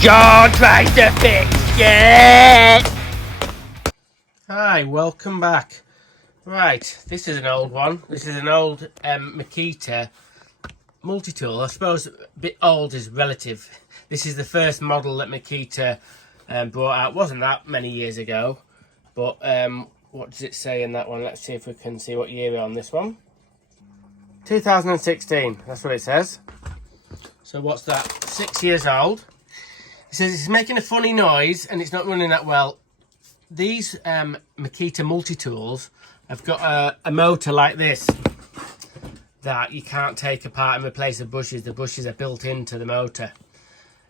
John tries to fix it! Hi, welcome back. Right, this is an old one. This is an old Makita multi-tool. I suppose a bit old is relative. This is the first model that Makita brought out. Wasn't that many years ago. But what does it say in that one? Let's see if we can see what year we're on this one. 2016, that's what it says. So what's that? 6 years old. It says it's making a funny noise and it's not running that well. These Makita multi-tools have got a motor like this that you can't take apart and replace the bushes. The bushes are built into the motor.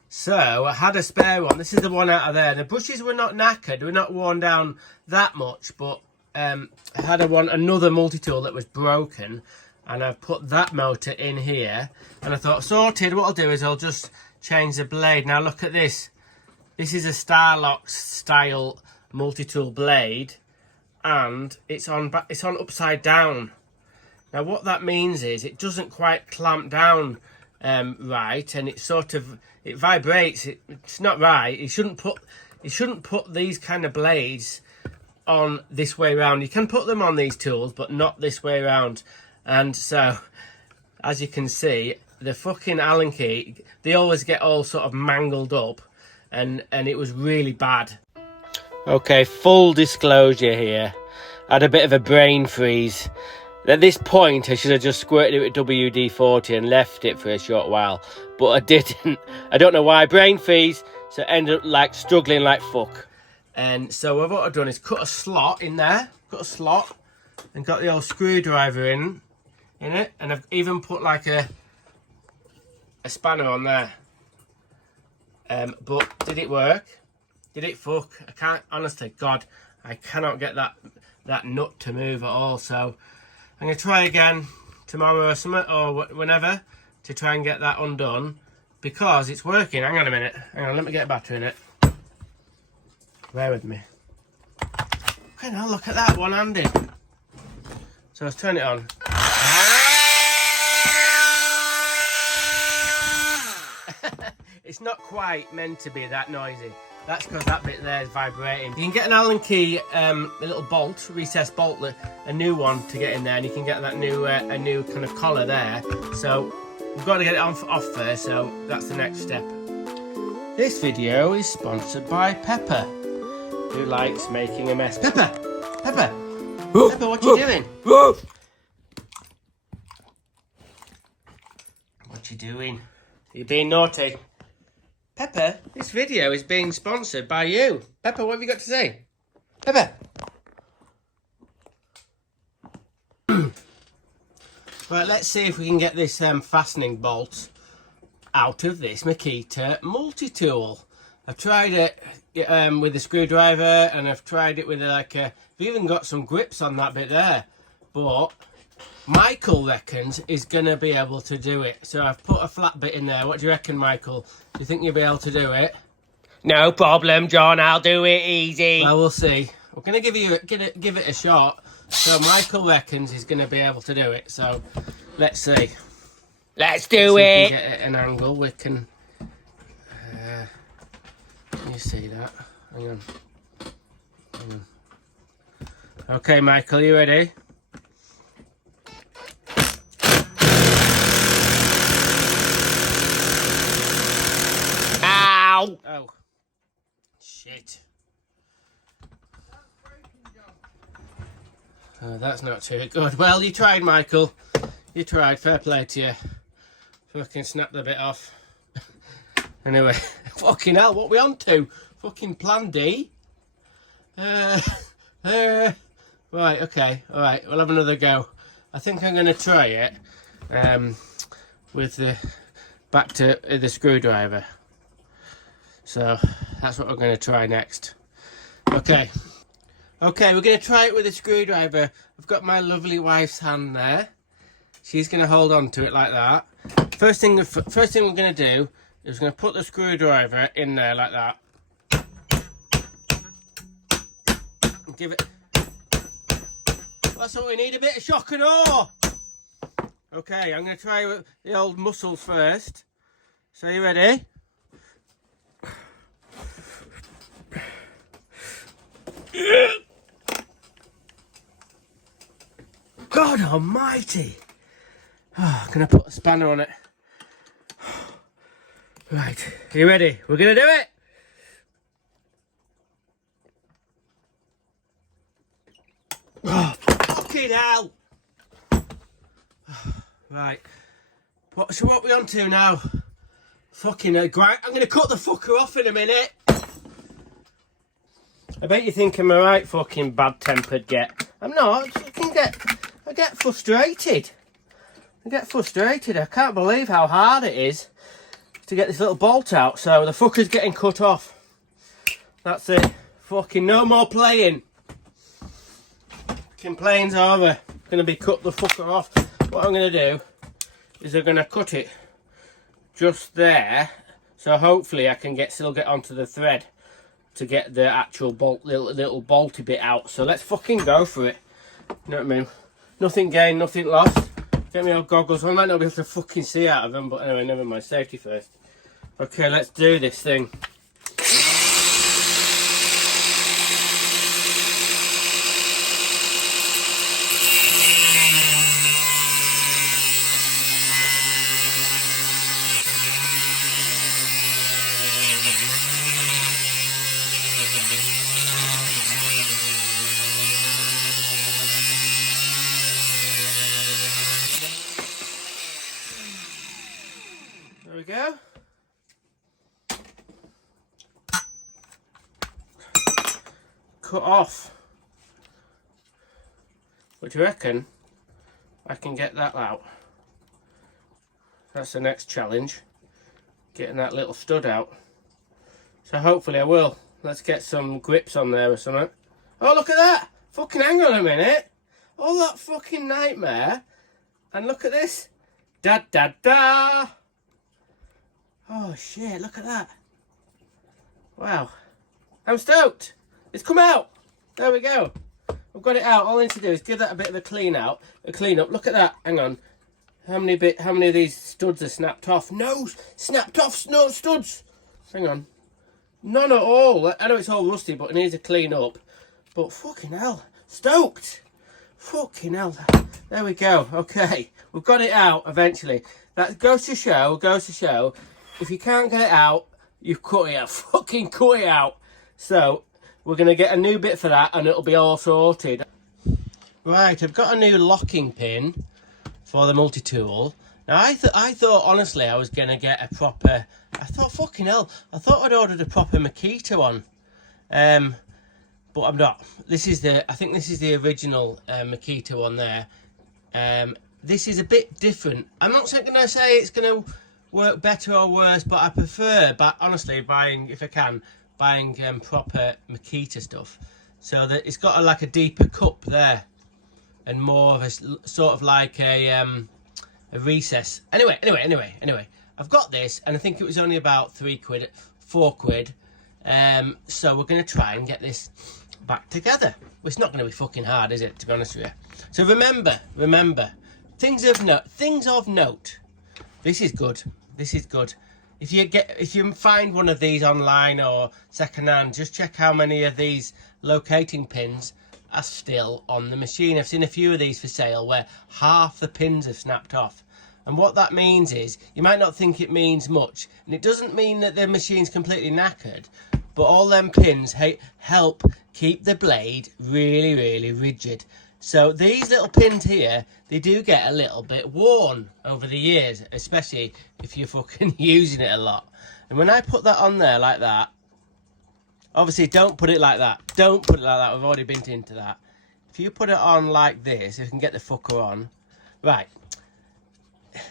So I had a spare one. This is the one out of there. The bushes were not knackered, they were not worn down that much, but I had another multi-tool that was broken, and I've put that motor in here, and I thought, sorted, what I'll do is I'll just change the blade. Now look at this. This is a Starlock style multi-tool blade, and it's on upside down. Now what that means is it doesn't quite clamp down right, and it vibrates. It's not right. You shouldn't put these kind of blades on this way around. You can put them on these tools, but not this way around. And so, as you can see, the fucking Allen key, they always get all sort of mangled up, and it was really bad. Okay, full disclosure here. I had a bit of a brain freeze. At this point, I should have just squirted it with WD-40 and left it for a short while, but I didn't. I don't know why. Brain freeze, so I ended up like struggling like fuck. And so what I've done is cut a slot in there, and got the old screwdriver in it, and I've even put like a spanner on there. But did it work? Did it fuck? I can't, honestly, God, I cannot get that nut to move at all. So I'm going to try again tomorrow or something, or whenever, to try and get that undone, because it's working. Hang on a minute. Hang on, let me get a battery in it. Bear with me. Okay, now look at that, one-handed. So let's turn it on. It's not quite meant to be that noisy. That's because that bit there is vibrating. You can get an Allen key, a little bolt, recessed bolt, a new one to get in there, and you can get that new, a new kind of collar there. So we've got to get it off first, so that's the next step. This video is sponsored by Pepper, who likes making a mess. Pepper! Pepper! Pepper, what you doing? What you doing? You're being naughty. Pepper, this video is being sponsored by you. Pepper, what have you got to say? Pepper! Right, let's see if we can get this fastening bolt out of this Makita multi-tool. I've tried it with a screwdriver, and I've tried it with I've even got some grips on that bit there. But Michael reckons he's going to be able to do it. So I've put a flat bit in there. What do you reckon, Michael? Do you think you'll be able to do it? No problem, John. I'll do it easy. Well, we'll see. We're going to give it a shot. So Michael reckons he's going to be able to do it. So let's see. Let's do it. Get it at an angle. We can you see that? Hang on. Okay, Michael, you ready? Ow! Oh. Shit. Oh, that's not too good. Well, you tried, Michael. You tried. Fair play to you. Fucking snap the bit off. Anyway, fucking hell, what we on to? Fucking plan D? Right, okay. Alright, we'll have another go. I think I'm going to try it with the back to the screwdriver. So that's what we're going to try next. Okay, we're going to try it with a screwdriver. I've got my lovely wife's hand there. She's going to hold on to it like that. First thing we're going to do is going to put the screwdriver in there like that. Give it. That's what we need, a bit of shock and awe. Okay, I'm going to try with the old muscles first. So you ready? God almighty. Oh, I'm going to put a spanner on it. Right, are you ready? We're going to do it. Oh, fucking hell. Right. So what are we on to now? Fucking grind. I'm going to cut the fucker off in a minute. I bet you think I'm a right fucking bad-tempered get. I'm not. I get frustrated. I can't believe how hard it is to get this little bolt out. So the fucker's getting cut off. That's it. Fucking no more playing. Fucking playing's over. Going to be cut the fucker off. What I'm going to do is I'm going to cut it just there. So hopefully I can still get onto the thread to get the actual bolt, little bolty bit out. So let's fucking go for it. You know what I mean? Nothing gained, nothing lost. Get me old goggles. I might not be able to fucking see out of them, but anyway, never mind. Safety first. Okay, let's do this thing. There we go. Cut off. What do you reckon? I can get that out. That's the next challenge. Getting that little stud out. So hopefully I will. Let's get some grips on there or something. Oh, look at that! Fucking hang on a minute. All that fucking nightmare. And look at this. Da da da! Oh shit, look at that. Wow. I'm stoked. It's come out. There we go. I've got it out. All I need to do is give that a bit of a clean up. Look at that. Hang on. How many of these studs are snapped off? No, snapped off no studs. Hang on. None at all. I know it's all rusty, but it needs a clean up. But fucking hell. Stoked. Fucking hell. There we go. Okay. We've got it out eventually. That goes to show, if you can't get it out, you've cut it out. Fucking cut it out. So, we're going to get a new bit for that and it'll be all sorted. Right, I've got a new locking pin for the multi-tool. Now, I thought, honestly, I was going to get a proper... I thought, fucking hell, I thought I'd ordered a proper Makita one. But I'm not. I think this is the original Makita one there. This is a bit different. I'm not going to say it's going to work better or worse, but I prefer, honestly, buying, if I can, buying proper Makita stuff. So that it's got like a deeper cup there. And more of a sort of like a recess. Anyway. I've got this, and I think it was only about 3 quid, 4 quid. So we're going to try and get this back together. Well, it's not going to be fucking hard, is it, to be honest with you? So remember, things of note. This is good. If you find one of these online or secondhand, just check how many of these locating pins are still on the machine. I've seen a few of these for sale where half the pins have snapped off. And what that means is, you might not think it means much, and it doesn't mean that the machine's completely knackered, but all them pins help keep the blade really, really rigid. So these little pins here, they do get a little bit worn over the years, especially if you're fucking using it a lot. And when I put that on there like that, obviously don't put it like that. Don't put it like that, we've already been into that. If you put it on like this, you can get the fucker on. Right.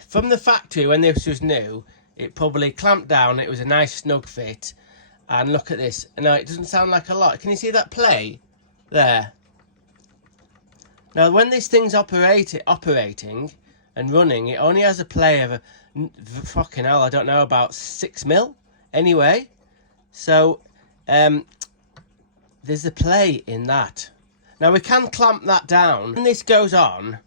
From the factory, when this was new, it probably clamped down, it was a nice snug fit. And look at this. Now, it doesn't sound like a lot. Can you see that play? There. Now, when this thing's operating and running, it only has a play of fucking hell, I don't know, about 6 mil. Anyway, so there's a play in that. Now, we can clamp that down. When this goes on,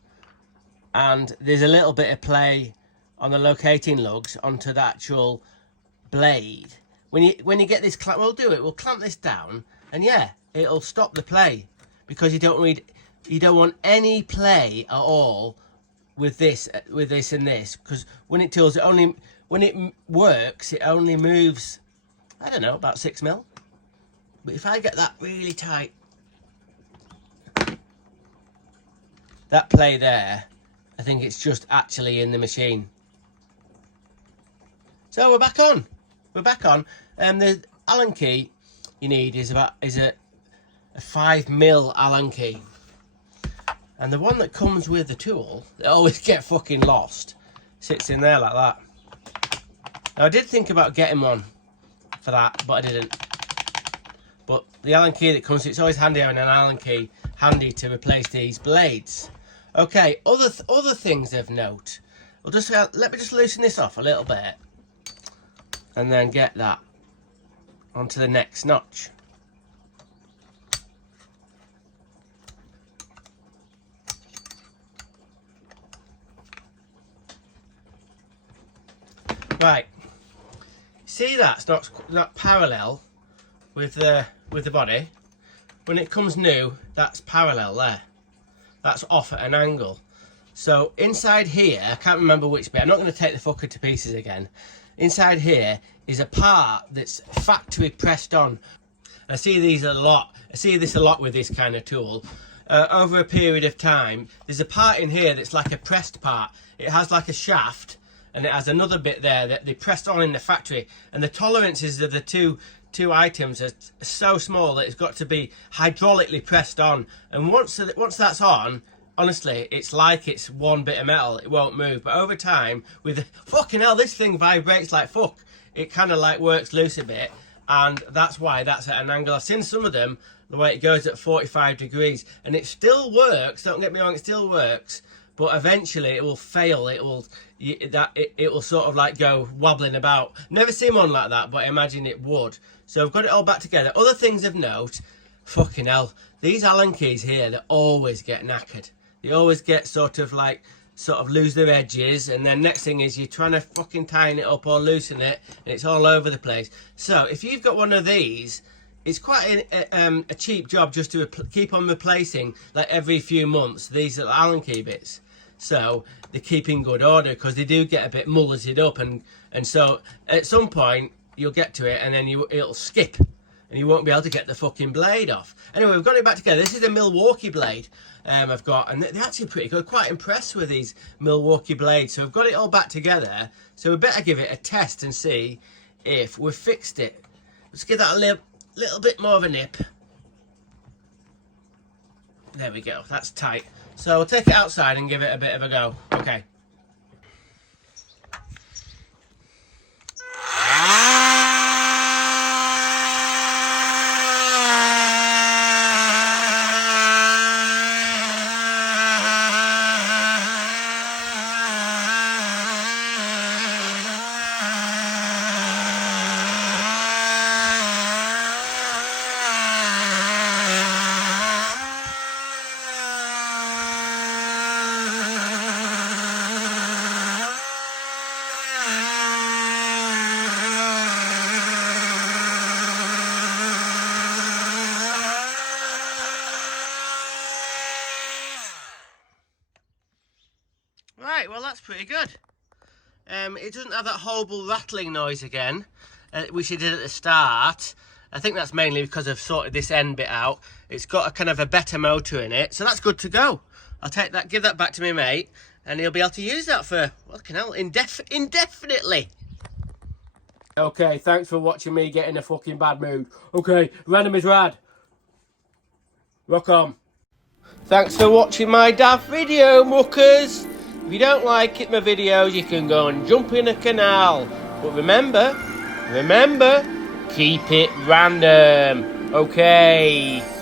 and there's a little bit of play on the locating lugs onto the actual blade. When you get this clamp, we'll clamp this down, and yeah, it'll stop the play, because you don't need You don't want any play at all with this and this, because when it tilts, when it works, it only moves, I don't know, about 6 mil. But if I get that really tight, that play there, I think it's just actually in the machine. So we're back on. We're back on. The Allen key you need is a 5 mil Allen key. And the one that comes with the tool, they always get fucking lost, sits in there like that. Now I did think about getting one for that, but I didn't. But the Allen key that comes, it's always handy having an Allen key handy to replace these blades. Okay, other things of note. We'll just let me just loosen this off a little bit, and then get that onto the next notch. Right, see that's not parallel with the body. When it comes new, that's parallel there. That's off at an angle. So inside here, I can't remember which bit. I'm not going to take the fucker to pieces again. Inside here is a part that's factory pressed on. I see these a lot. I see this a lot with this kind of tool. Over a period of time, there's a part in here that's like a pressed part. It has like a shaft, and it has another bit there that they pressed on in the factory, and the tolerances of the two items are so small that it's got to be hydraulically pressed on. And once that's on, honestly, it's like it's one bit of metal. It won't move. But over time, with fucking hell, this thing vibrates like fuck. It kind of like works loose a bit, and that's why that's at an angle. I've seen some of them the way it goes at 45 degrees, and it still works. Don't get me wrong, it still works. But eventually it will fail. It will sort of like go wobbling about. Never seen one like that, but I imagine it would. So I've got it all back together. Other things of note, fucking hell, these Allen keys here, they always get knackered. They always get sort of lose their edges, and then next thing is you're trying to fucking tighten it up or loosen it, and it's all over the place. So if you've got one of these, it's quite a cheap job just to keep on replacing like every few months these little Allen key bits. So they keep in good order, because they do get a bit mulleted up, and so at some point you'll get to it and then it'll skip and you won't be able to get the fucking blade off. Anyway, we've got it back together. This is a Milwaukee blade I've got, and they're actually pretty good. Quite impressed with these Milwaukee blades. So we've got it all back together, so we better give it a test and see if we've fixed it. Let's give that a little bit more of a nip. There we go, that's tight. So we'll take it outside and give it a bit of a go. Okay. Right, well that's pretty good. It doesn't have that horrible rattling noise again, which it did at the start. I think that's mainly because I've sorted this end bit out. It's got a kind of a better motor in it, so that's good to go. I'll take that, give that back to my mate, and he'll be able to use that for, fucking hell, indefinitely. Okay, thanks for watching me get in a fucking bad mood. Okay, random is rad. Rock on. Thanks for watching my daft video, muckers. If you don't like my videos, you can go and jump in a canal. But remember, keep it random. Okay.